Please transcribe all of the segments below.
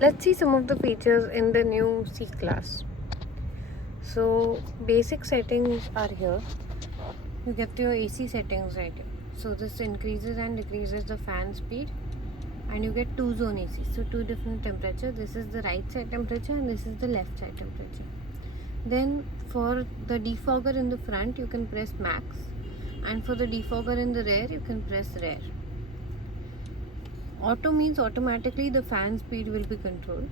Let's see some of the features in the new C-Class. So basic settings are here. You get your AC settings right here. So this increases and decreases the fan speed, and you get 2-zone AC. So 2 different temperature. This is the right side temperature and this is the left side temperature. Then for the defogger in the front, you can press max, and for the defogger in the rear, you can press rare. Auto means automatically the fan speed will be controlled.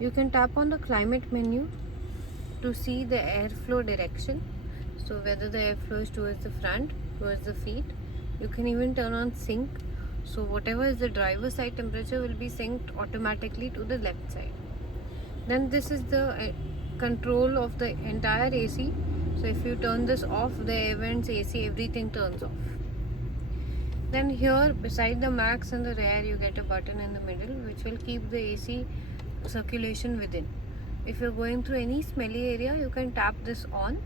You can tap on the climate menu to see the airflow direction. So whether the airflow is towards the front, towards the feet. You can even turn on sync. So whatever is the driver's side temperature will be synced automatically to the left side. Then this is the control of the entire AC. So if you turn this off, the air vents, AC, everything turns off. Then here beside the max and the rear, you get a button in the middle which will keep the AC circulation within. If you're going through any smelly area, you can tap this on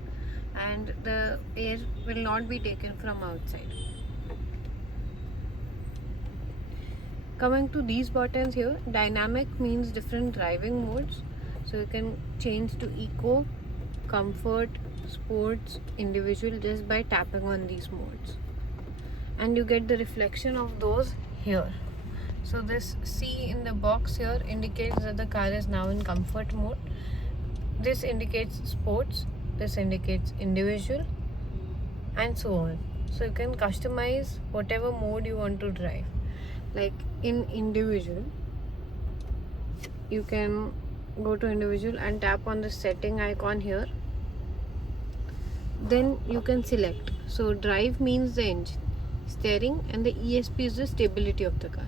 and the air will not be taken from outside. Coming to these buttons here, dynamic means different driving modes. So you can change to eco, comfort, sports, individual just by tapping on these modes. And you get the reflection of those here. So this C in the box here indicates that the car is now in comfort mode. This indicates sports, this indicates individual, and so on. So you can customize whatever mode you want to drive. Like in individual, you can go to individual and tap on the setting icon here. Then you can select. So drive means the engine, steering, and the ESP is the stability of the car.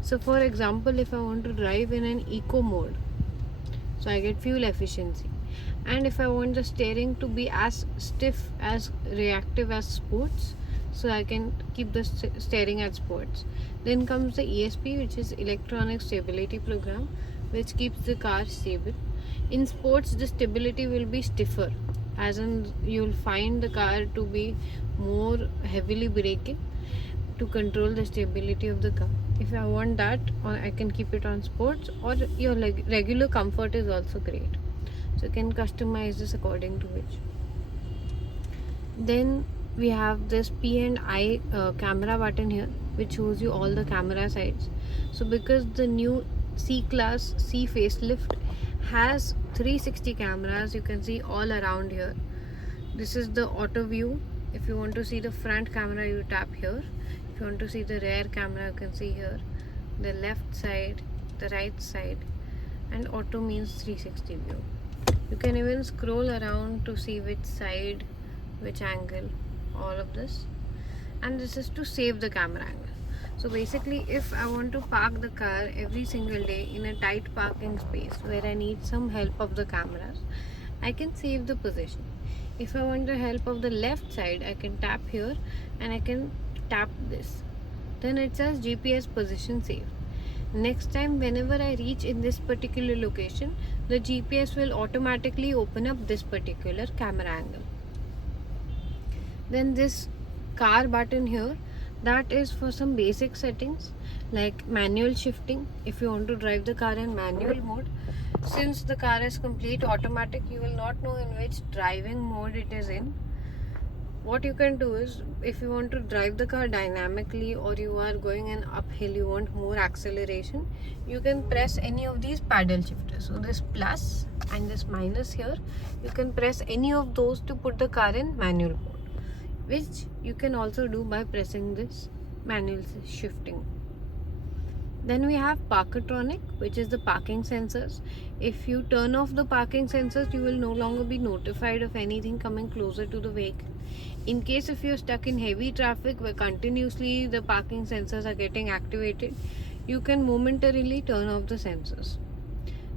So for example, if I want to drive in an eco mode, so I get fuel efficiency. And if I want the steering to be as stiff, as reactive as sports, so I can keep the steering at sports. Then comes the ESP, which is electronic stability program, which keeps the car stable. In sports, the stability will be stiffer, as in you'll find the car to be more heavily braking to control the stability of the car. If I want that, or I can keep it on sports, or your regular comfort is also great. So you can customize this according to which. Then we have this P and I camera button here, which shows you all the camera sides. So because the new C-Class C facelift has 360 cameras, you can see all around here. This is the auto view. If you want to see the front camera, you tap here. If you want to see the rear camera, you can see here. The left side, the right side, and auto means 360 view. You can even scroll around to see which side, which angle, all of this. And this is to save the camera angle. So basically, if I want to park the car every single day in a tight parking space where I need some help of the cameras, I can save the position. If I want the help of the left side, I can tap here and I can tap this. Then it says GPS position saved. Next time whenever I reach in this particular location, the GPS will automatically open up this particular camera angle. Then this car button here, that is for some basic settings like manual shifting. If you want to drive the car in manual mode, since the car is complete automatic, you will not know in which driving mode it is in. What you can do is, if you want to drive the car dynamically, or you are going an uphill, you want more acceleration, you can press any of these paddle shifters. So this plus and this minus here, you can press any of those to put the car in manual mode, which you can also do by pressing this manual shifting. Then we have Parkotronic, which is the parking sensors. If you turn off the parking sensors, you will no longer be notified of anything coming closer to the vehicle. In case if you're stuck in heavy traffic where continuously the parking sensors are getting activated, you can momentarily turn off the sensors.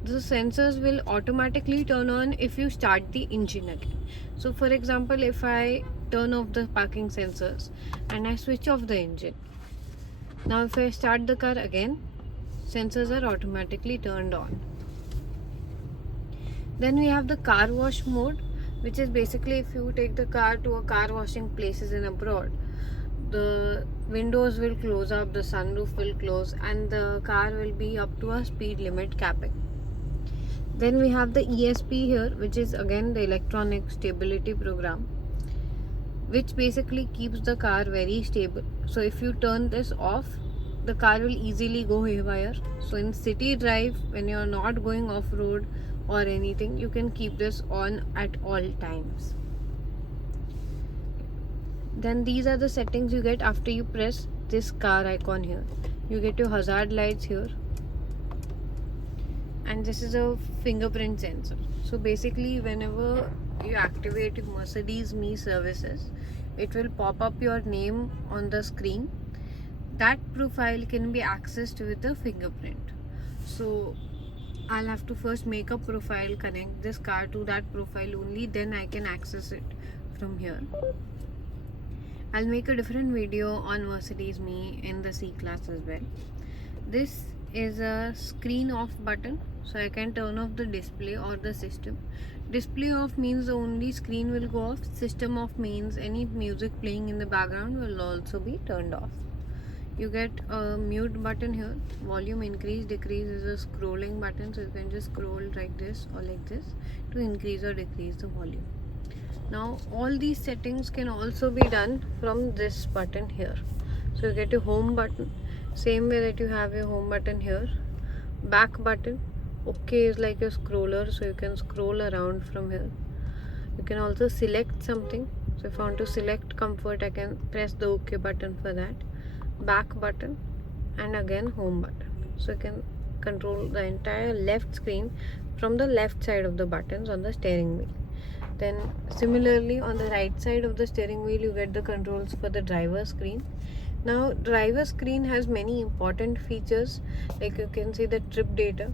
The sensors will automatically turn on if you start the engine again. So for example, if I turn off the parking sensors and I switch off the engine, now if I start the car again, sensors are automatically turned on. Then we have the car wash mode, which is basically if you take the car to a car washing places in abroad, the windows will close up, the sunroof will close, and the car will be up to a speed limit capping. Then we have the ESP here, which is again the electronic stability program, which basically keeps the car very stable. So if you turn this off, the car will easily go haywire. So in city drive, when you're not going off road or anything, you can keep this on at all times. Then these are the settings you get after you press this car icon here. You get your hazard lights here, and this is a fingerprint sensor. So basically, whenever you activate Mercedes Me services, it will pop up your name on the screen. That profile can be accessed with a fingerprint. So I'll have to first make a profile, connect this car to that profile only, then I can access it from here. I'll make a different video on Mercedes Me in the C-Class as well. This is a screen off button, so I can turn off the display or the system. Display off means the only screen will go off. System off means any music playing in the background will also be turned off. You get a mute button here. Volume increase, decrease is a scrolling button, so you can just scroll like this or like this to increase or decrease the volume. Now all these settings can also be done from this button here. So you get your home button, same way that you have your home button here. Back button, OK is like a scroller, so you can scroll around from here. You can also select something. So if I want to select comfort, I can press the OK button for that. Back button and again home button. So you can control the entire left screen from the left side of the buttons on the steering wheel. Then similarly on the right side of the steering wheel, you get the controls for the driver screen. Now driver screen has many important features, like you can see the trip data.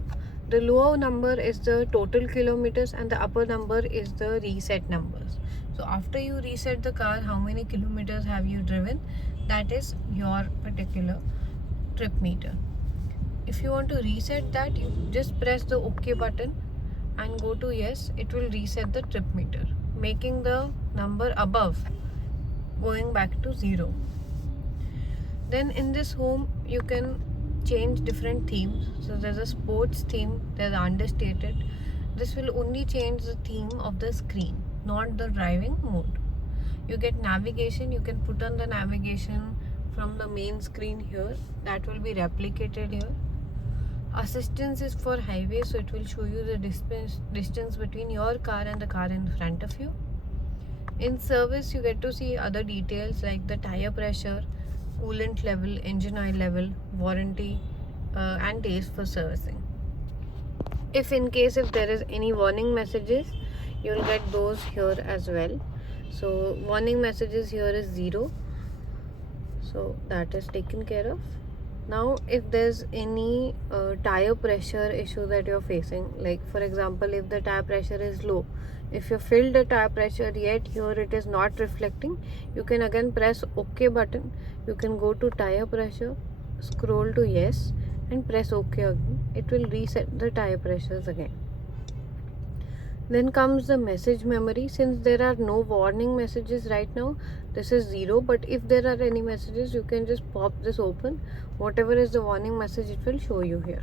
The lower number is the total kilometers and the upper number is the reset numbers. So after you reset the car, how many kilometers have you driven, that is your particular trip meter. If you want to reset that, you just press the OK button and go to yes. It will reset the trip meter, making the number above going back to 0. Then in this home, you can change different themes. So there's a sports theme, there's understated. This will only change the theme of the screen, not the driving mode. You get navigation. You can put on the navigation from the main screen here. That will be replicated here. Assistance is for highway, so it will show you the distance between your car and the car in front of you. In service, you get to see other details like the tire pressure, coolant level, engine oil level, warranty, and days for servicing. If there is any warning messages, you will get those here as well. So warning messages here is 0, so that is taken care of. Now if there's any tire pressure issue that you're facing, like for example if the tire pressure is low, if you filled the tire pressure yet here it is not reflecting, you can again press OK button. You can go to tire pressure, scroll to yes and press OK again. It will reset the tire pressures again. Then comes the message memory. Since there are no warning messages right now, this is 0, but if there are any messages, you can just pop this open. Whatever is the warning message, it will show you here.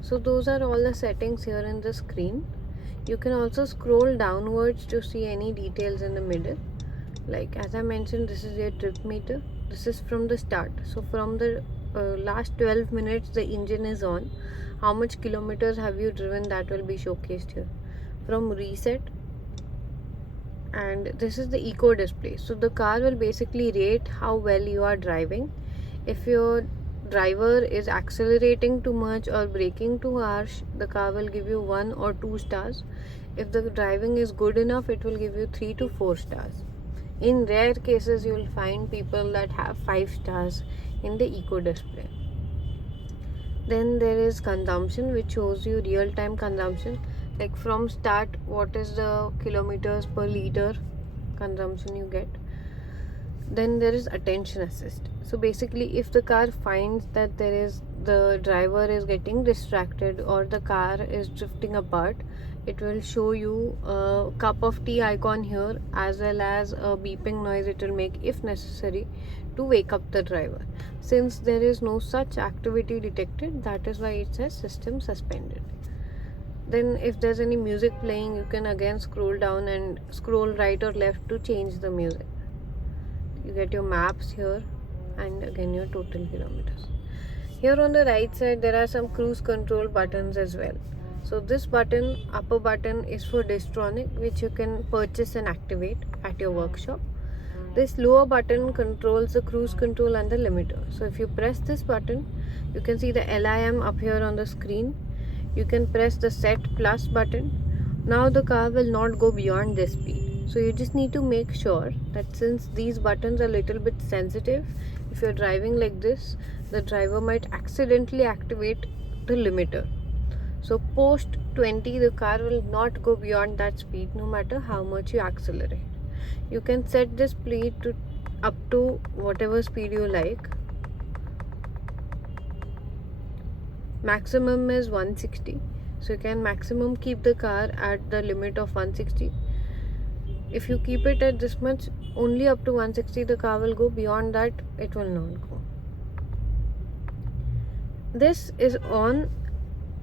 So those are all the settings here in the screen. You can also scroll downwards to see any details in the middle. Like as I mentioned, this is your trip meter. This is from the start. So from the last 12 minutes the engine is on. How much kilometers have you driven, that will be showcased here. From reset, and this is the eco display. So the car will basically rate how well you are driving. If your driver is accelerating too much or braking too harsh, the car will give you 1 or 2 stars. If the driving is good enough, it will give you 3 to 4 stars. In rare cases, you will find people that have 5 stars in the eco display. Then there is consumption, which shows you real-time consumption, like from start what is the kilometers per liter consumption you get. Then there is attention assist. So basically if the car finds that the driver is getting distracted or the car is drifting apart, it will show you a cup of tea icon here as well as a beeping noise it will make if necessary to wake up the driver. Since there is no such activity detected, that is why it says system suspended. Then if there's any music playing, you can again scroll down and scroll right or left to change the music. You get your maps here and again your total kilometers. Here on the right side there are some cruise control buttons as well. So this button, upper button, is for Distronic, which you can purchase and activate at your workshop. This lower button controls the cruise control and the limiter. So if you press this button, you can see the LIM up here on the screen. You can press the set plus button. Now the car will not go beyond this speed. So you just need to make sure that since these buttons are a little bit sensitive, if you're driving like this, the driver might accidentally activate the limiter. So post 20, the car will not go beyond that speed no matter how much you accelerate. You can set this speed to up to whatever speed you like. Maximum is 160. So you can maximum keep the car at the limit of 160. If you keep it at this much, only up to 160 the car will go. Beyond that, it will not go. This is on.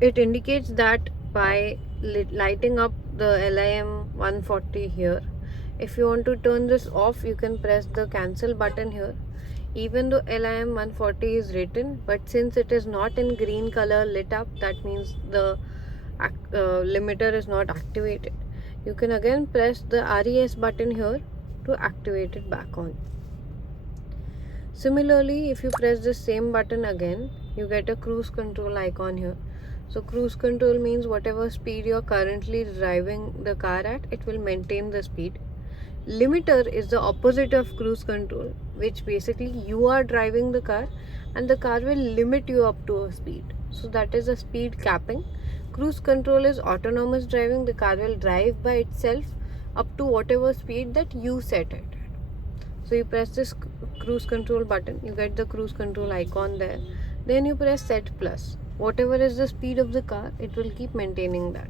It indicates that by lighting up the LIM 140 here. If you want to turn this off, you can press the cancel button here. Even though LIM 140 is written, but since it is not in green color lit up, that means the limiter is not activated. You can again press the RES button here to activate it back on. Similarly, if you press the same button again, you get a cruise control icon here. So cruise control means whatever speed you're currently driving the car at, it will maintain the speed. Limiter is the opposite of cruise control, which basically you are driving the car and the car will limit you up to a speed. So that is a speed capping. Cruise control is autonomous driving. The car will drive by itself up to whatever speed that you set it at. So you press this cruise control button, you get the cruise control icon there. Then you press set plus. Whatever is the speed of the car, it will keep maintaining that.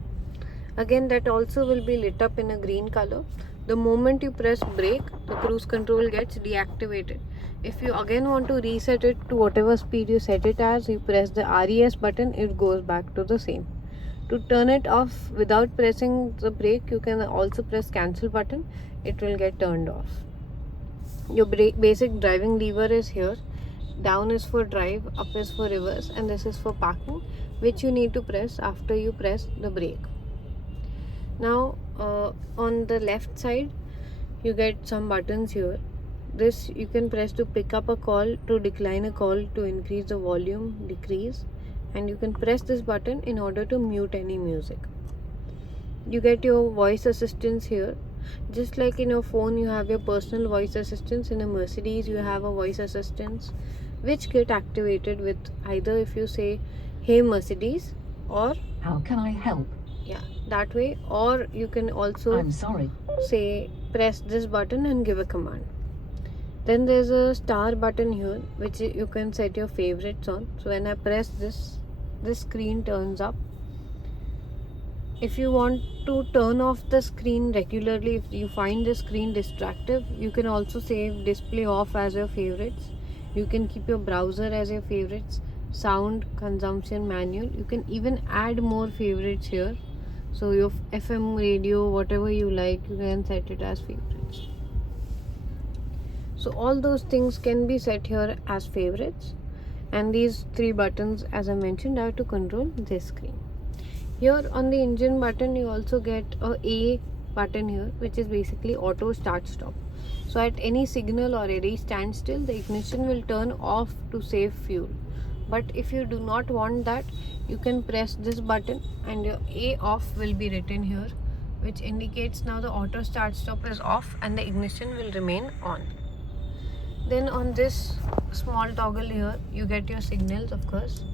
Again, that also will be lit up in a green color. The moment you press brake, the cruise control gets deactivated. If you again want to reset it to whatever speed you set it as, you press the RES button, it goes back to the same. To turn it off without pressing the brake, you can also press cancel button. It will get turned off. Your basic driving lever is here. Down is for drive, up is for reverse, and this is for parking, which you need to press after you press the brake. Now on the left side, you get some buttons here. This you can press to pick up a call, to decline a call, to increase the volume, decrease, and you can press this button in order to mute any music. You get your voice assistance here. Just like in your phone you have your personal voice assistance, in a Mercedes you have a voice assistance which get activated with either if you say hey Mercedes or how can I help, yeah, that way, or you can also I'm sorry, say press this button and give a command. Then there's a star button here which you can set your favorites on. So when I press this screen turns up. If you want to turn off the screen regularly, if you find the screen distractive, you can also save display off as your favorites. You can keep your browser as your favorites, sound consumption manual. You can even add more favorites here. So your FM radio, whatever you like, you can set it as favorites. So all those things can be set here as favorites. And these three buttons, as I mentioned, are to control this screen. Here on the engine button, you also get a button here, which is basically auto start stop. So at any signal or any standstill, the ignition will turn off to save fuel. But if you do not want that, you can press this button and your A off will be written here, which indicates now the auto start stop is off and the ignition will remain on. Then on this small toggle here, you get your signals, of course,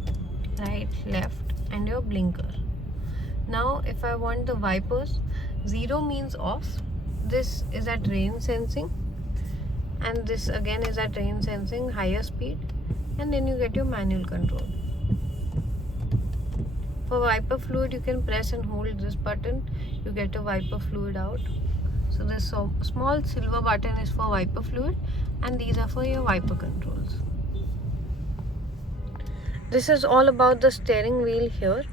right, left, and your blinker. Now if I want the wipers, 0 means off, this is at rain sensing, and this again is at rain sensing, higher speed, and then you get your manual control. For wiper fluid, you can press and hold this button, you get a wiper fluid out. So this small silver button is for wiper fluid, and these are for your wiper controls. This is all about the steering wheel here.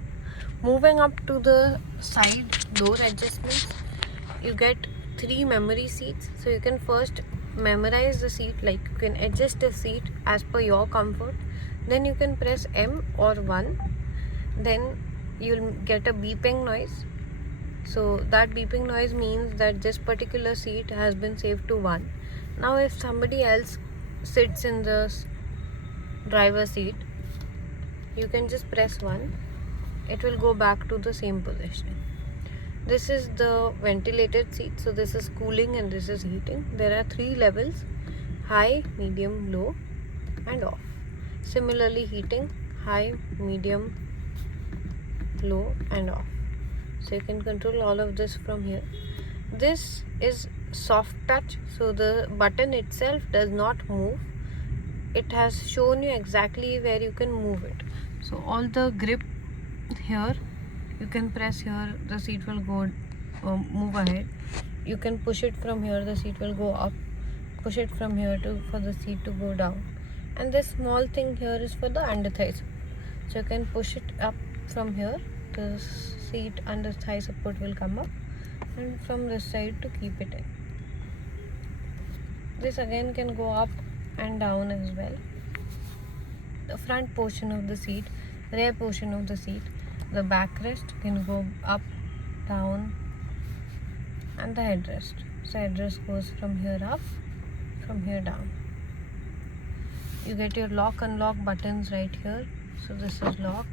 Moving up to the side door adjustments, you get 3 memory seats. So you can first memorize the seat, like you can adjust the seat as per your comfort. Then you can press M or 1. Then you'll get a beeping noise. So that beeping noise means that this particular seat has been saved to 1. Now if somebody else sits in the driver's seat, you can just press 1. It will go back to the same position. This is the ventilated seat. So this is cooling and this is heating. There are 3 levels: high, medium, low, and off. Similarly, heating: high, medium, low, and off. So you can control all of this from here. This is soft touch, so the button itself does not move. It has shown you exactly where you can move it. So all the grip here, you can press here, the seat will go move ahead. You can push it from here, the seat will go up. Push it from here for the seat to go down. And this small thing here is for the under thigh support. So you can push it up from here, the seat under thigh support will come up, and from this side to keep it in. This again can go up and down as well. The front portion of the seat, rear portion of the seat, the backrest can go up, down, and the headrest. So headrest goes from here up, from here down. You get your lock unlock buttons right here. So this is lock,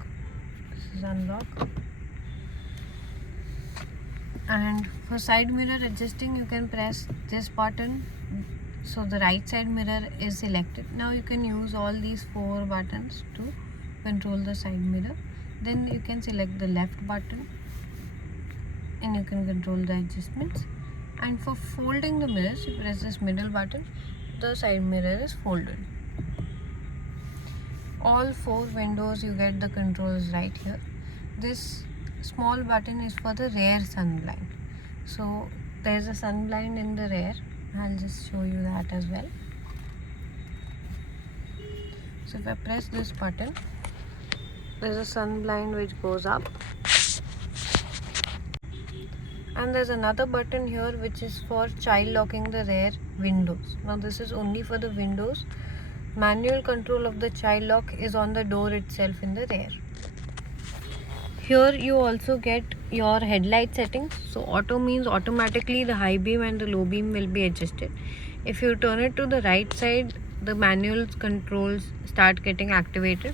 this is unlock. And for side mirror adjusting, you can press this button. So the right side mirror is selected. Now you can use all these 4 buttons to control the side mirror. Then you can select the left button and you can control the adjustments. And for folding the mirrors, you press this middle button, the side mirror is folded. All 4 windows you get the controls right here. This small button is for the rear sun blind. So there's a sun blind in the rear. I'll just show you that as well. So if I press this button, there's a sun blind which goes up. And there's another button here which is for child locking the rear windows. Now this is only for the windows. Manual control of the child lock is on the door itself in the rear. Here you also get your headlight settings. So auto means automatically the high beam and the low beam will be adjusted. If you turn it to the right side, the manual controls start getting activated,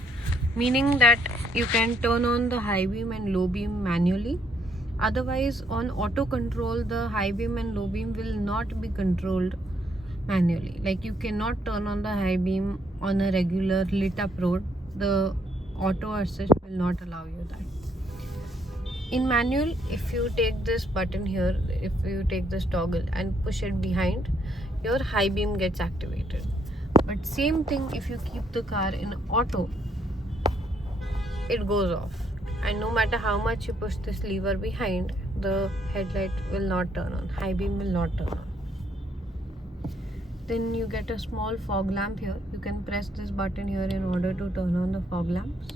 meaning that you can turn on the high beam and low beam manually. Otherwise, on auto control, the high beam and low beam will not be controlled manually. Like you cannot turn on the high beam on a regular lit up road. The auto assist will not allow you that. In manual, if you take this button here, if you take this toggle and push it behind, your high beam gets activated. But same thing if you keep the car in auto, it goes off. And no matter how much you push this lever behind, the headlight will not turn on, high beam will not turn on. Then you get a small fog lamp here. You can press this button here in order to turn on the fog lamps.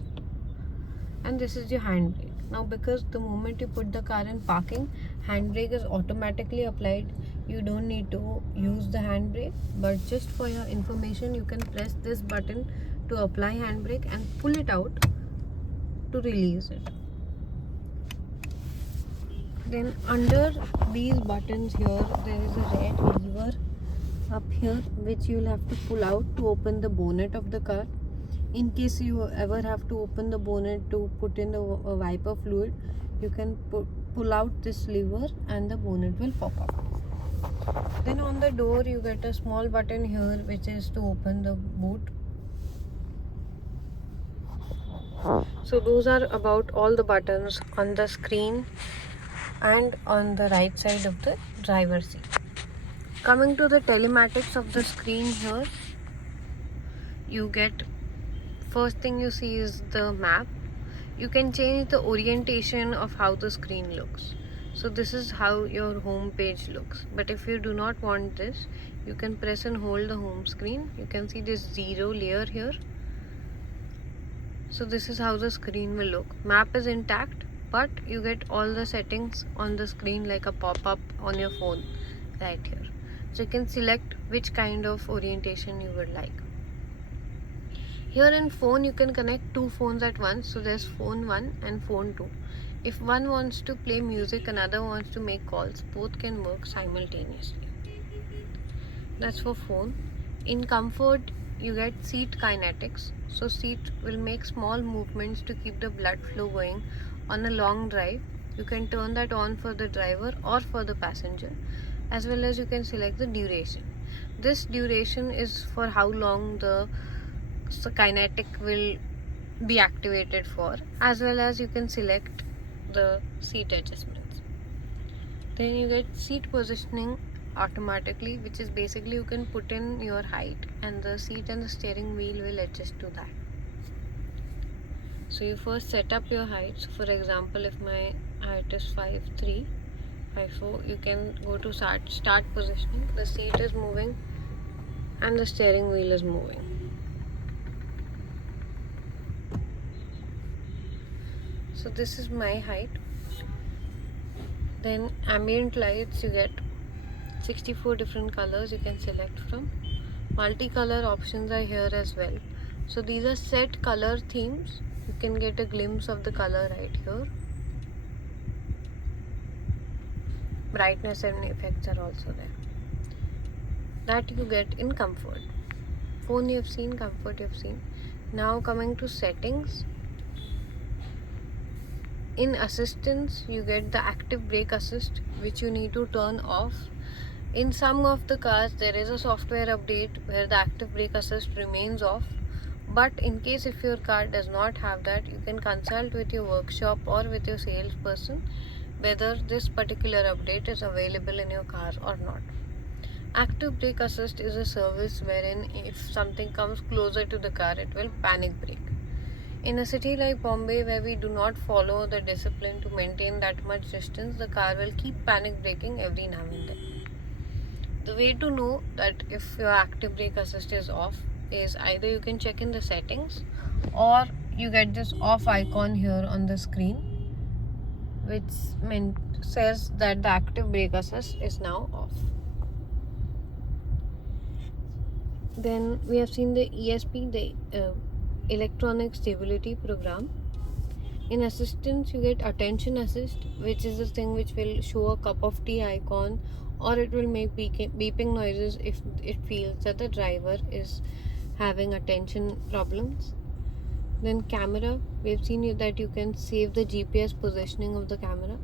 And this is your handbrake. Now because the moment you put the car in parking, handbrake is automatically applied. You don't need to use the handbrake, but just for your information, you can press this button to apply handbrake and pull it out to release it. Then under these buttons here, there is a red lever up here which you will have to pull out to open the bonnet of the car. In case you ever have to open the bonnet to put in the wiper fluid, you can pull out this lever and the bonnet will pop up. Then on the door you get a small button here which is to open the boot. So those are about all the buttons on the screen and on the right side of the driver's seat. Coming to the telematics of the screen here, you get, first thing you see is the map. You can change the orientation of how the screen looks. So this is how your home page looks. But if you do not want this, you can press and hold the home screen. You can see this 0 layer here. So this is how the screen will look. Map is intact, but you get all the settings on the screen like a pop-up on your phone right here. So you can select which kind of orientation you would like. Here in phone you can connect two phones at once. So there's phone 1 and phone 2. If one wants to play music, another wants to make calls, both can work simultaneously. That's for phone. In comfort, you get seat kinetics. So seat will make small movements to keep the blood flow going on a long drive. You can turn that on for the driver or for the passenger, as well as you can select the duration. This duration is for how long the kinetic will be activated for, as well as you can select the seat adjustments. Then you get seat positioning automatically, which is basically you can put in your height and the seat and the steering wheel will adjust to that. So you first set up your height. So for example, if my height is 5'3", 5'4", you can go to start positioning. The seat is moving and the steering wheel is moving. So this is my height. Then ambient lights, you get 64 different colors you can select from. Multicolor options are here as well. So these are set color themes. You can get a glimpse of the color right here. Brightness and effects are also there. That you get in comfort. Phone you have seen, comfort you have seen. Now coming to settings. In assistance, you get the active brake assist, which you need to turn off. In some of the cars, there is a software update where the active brake assist remains off. But in case if your car does not have that, you can consult with your workshop or with your salesperson whether this particular update is available in your car or not. Active brake assist is a service wherein if something comes closer to the car, it will panic brake. In a city like Bombay, where we do not follow the discipline to maintain that much distance, the car will keep panic braking every now and then. The way to know that if your active brake assist is off is either you can check in the settings or you get this off icon here on the screen, which says that the active brake assist is now off. Then we have seen the ESP, the electronic stability program. In assistance, you get attention assist, which is the thing which will show a cup of tea icon, or it will make beeping noises if it feels that the driver is having attention problems. Then camera, we've seen that you can save the GPS positioning of the camera,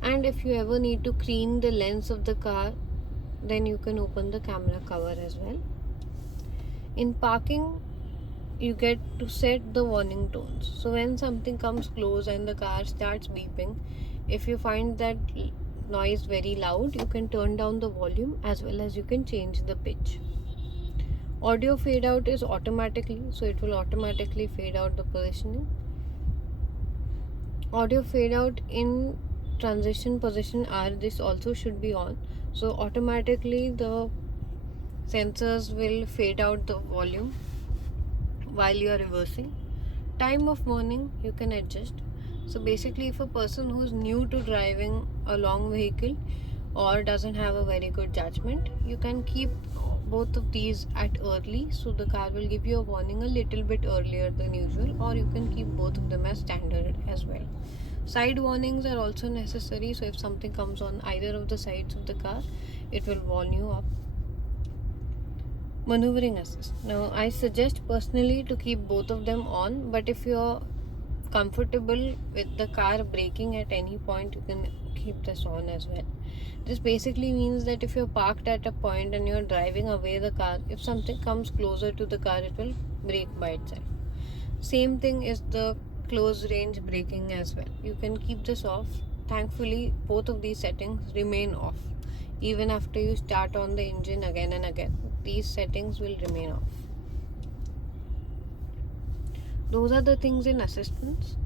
and if you ever need to clean the lens of the car, then you can open the camera cover as well. In parking, you get to set the warning tones. So when something comes close and the car starts beeping, if you find that noise very loud, you can turn down the volume as well as you can change the pitch. Audio fade out is automatically, so it will automatically fade out the positioning. Audio fade out in transition position R, this also should be on. So automatically the sensors will fade out the volume while you are reversing. Time of warning you can adjust. So basically, if a person who's new to driving a long vehicle or doesn't have a very good judgment, you can keep both of these at early, so the car will give you a warning a little bit earlier than usual, or you can keep both of them as standard as well. Side warnings are also necessary, so if something comes on either of the sides of the car, it will warn you up. Maneuvering assist. Now I suggest personally to keep both of them on, but if you're comfortable with the car braking at any point, you can keep this on as well. This basically means that if you're parked at a point and you're driving away the car, if something comes closer to the car, it will brake by itself. Same thing is the close range braking as well. You can keep this off. Thankfully, both of these settings remain off. Even after you start on the engine again and again, these settings will remain off. Those are the things in assistance.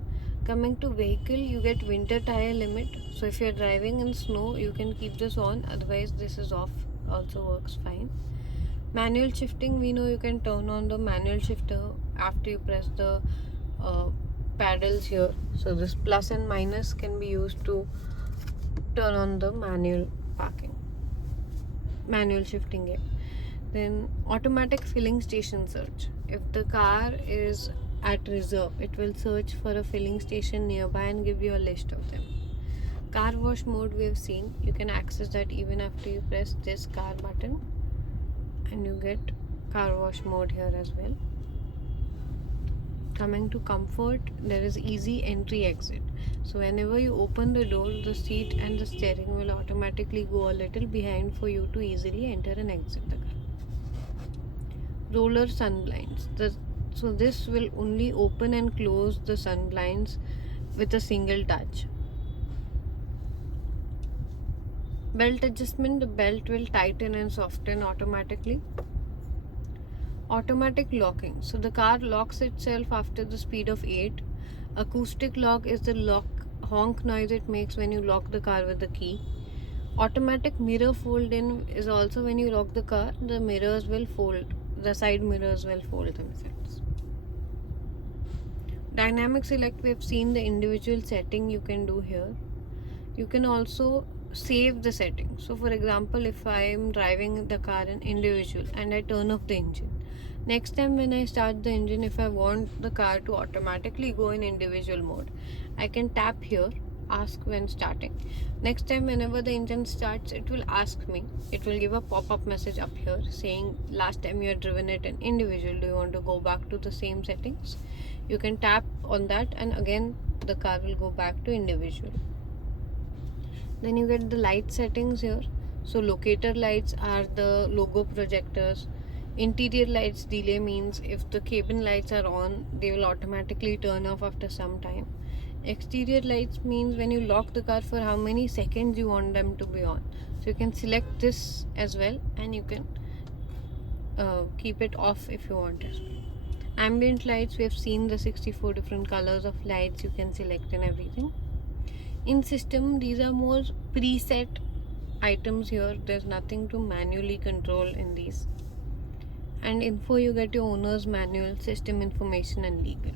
Coming to vehicle, you get winter tire limit. So if you're driving in snow, you can keep this on, otherwise this is off, also works fine. Manual shifting, we know you can turn on the manual shifter after you press the paddles here. So this plus and minus can be used to turn on the manual shifting gear. Then automatic filling station search. If the car is at reserve, it will search for a filling station nearby and give you a list of them. Car wash mode, we have seen, you can access that even after you press this car button, and you get car wash mode here as well. Coming to comfort, there is easy entry exit. So whenever you open the door, the seat and the steering will automatically go a little behind for you to easily enter and exit the car. Roller sun blinds. So this will only open and close the sun blinds with a single touch. Belt adjustment, the belt will tighten and soften automatically. Automatic locking. So the car locks itself after the speed of 8. Acoustic lock is the honk noise it makes when you lock the car with the key. Automatic mirror fold in is also when you lock the car, the mirrors will fold. The side mirrors will fold themselves. Dynamic select, we have seen the individual setting you can do here. You can also save the setting. So for example, if I am driving the car in individual and I turn off the engine, next time when I start the engine, if I want the car to automatically go in individual mode, I can tap here, ask when starting. Next time whenever the engine starts, it will ask me, it will give a pop-up message up here saying last time you had driven it in individual, do you want to go back to the same settings? You can tap on that and again the car will go back to individual. Then you get the light settings here. So locator lights are the logo projectors. Interior lights delay means if the cabin lights are on, they will automatically turn off after some time. Exterior lights means when you lock the car, for how many seconds you want them to be on. So you can select this as well and you can keep it off if you want as well. Ambient lights, we have seen the 64 different colors of lights you can select and everything. In system, these are more preset items here. There's nothing to manually control in these. And info, you get your owner's manual, system information and legal.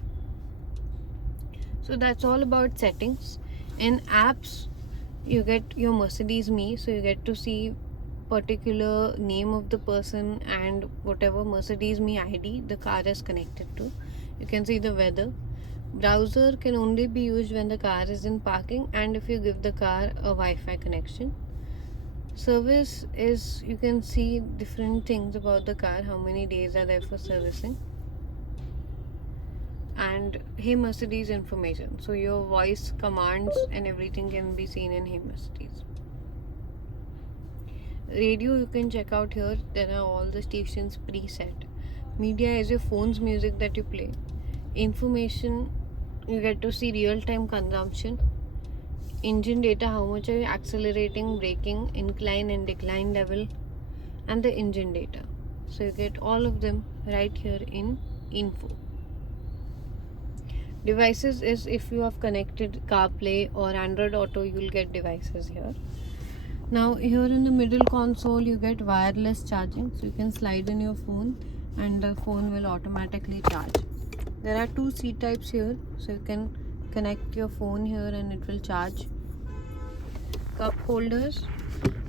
So that's all about settings. In apps, you get your Mercedes Me, so you get to see particular name of the person and whatever Mercedes Me ID the car is connected to. You can see the weather. Browser can only be used when the car is in parking and if you give the car a Wi-Fi connection. Service is, you can see different things about the car, how many days are there for servicing. And Hey Mercedes information. So your voice commands and everything can be seen in Hey Mercedes. Radio, you can check out here. There are all the stations preset. Media is your phone's music that you play. Information, you get to see real-time consumption. Engine data, how much are you accelerating, braking, incline and decline level, and the engine data. So you get all of them right here in info. Devices is if you have connected CarPlay or Android Auto, you will get devices here. Now here in the middle console, you get wireless charging. So you can slide in your phone and the phone will automatically charge. There are two C types here. So you can connect your phone here and it will charge. Cup holders.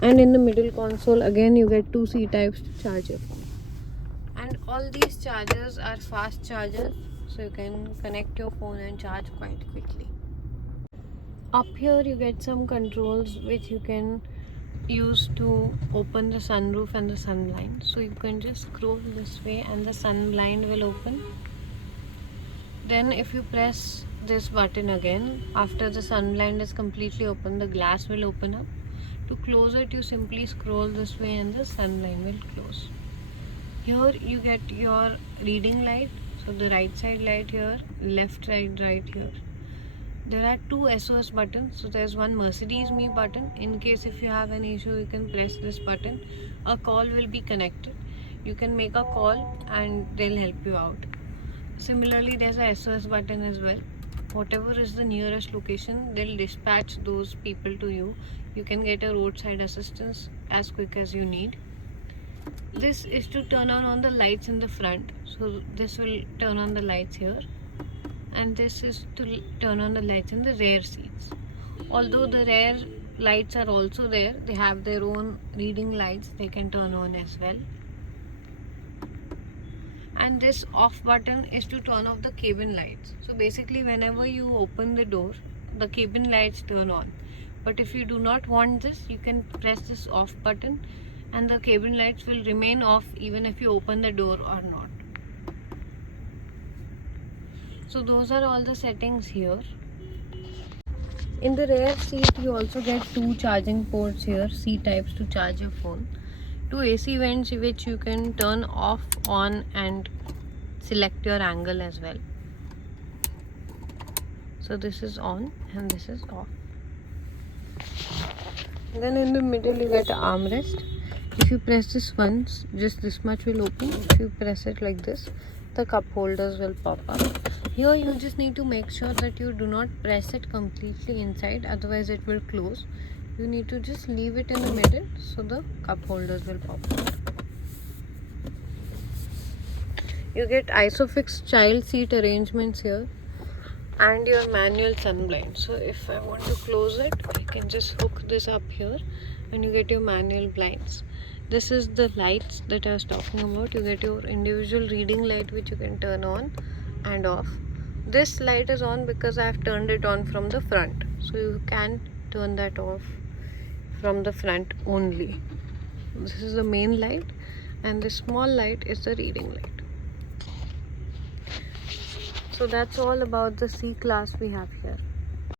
And in the middle console, again you get two C types to charge your phone. And all these chargers are fast chargers. So you can connect your phone and charge quite quickly. Up here you get some controls which you can use to open the sunroof and the sun blind. So you can just scroll this way and the sun blind will open. Then if you press this button again, after the sun blind is completely open, the glass will open up. To close it, you simply scroll this way and the sun blind will close. Here you get your reading light. So the right side light here, left side right here. There are two SOS buttons. So there's one Mercedes Me button. In case if you have an issue, you can press this button. A call will be connected. You can make a call and they'll help you out. Similarly, there's a SOS button as well. whatever is the nearest location, they'll dispatch those people to you. You can get a roadside assistance as quick as you need. This is to turn on the lights in the front. So this will turn on the lights here, and this is to turn on the lights in the rear seats. Although the rear lights are also there, they have their own reading lights they can turn on as well. And this off button is to turn off the cabin lights. So basically whenever you open the door, the cabin lights turn on. But if you do not want this, you can press this off button and the cabin lights will remain off even if you open the door or not. So those are all the settings here. In the rear seat you also get 2 charging ports here, C types to charge your phone. 2 AC vents which you can turn off, on and select your angle as well. So this is on and this is off. Then in the middle you get an armrest. If you press this once, just this much will open. If you press it like this, the cup holders will pop up. Here you just need to make sure that you do not press it completely inside, otherwise it will close. You need to just leave it in the middle so the cup holders will pop out. You get ISOFIX child seat arrangements here and your manual sun blind. So if I want to close it, I can just hook this up here and you get your manual blinds. This is the lights that I was talking about. You get your individual reading light which you can turn on and off. This light is on because I have turned it on from the front. So you can turn that off from the front only. This is the main light and the small light is the reading light. So that's all about the C class we have here.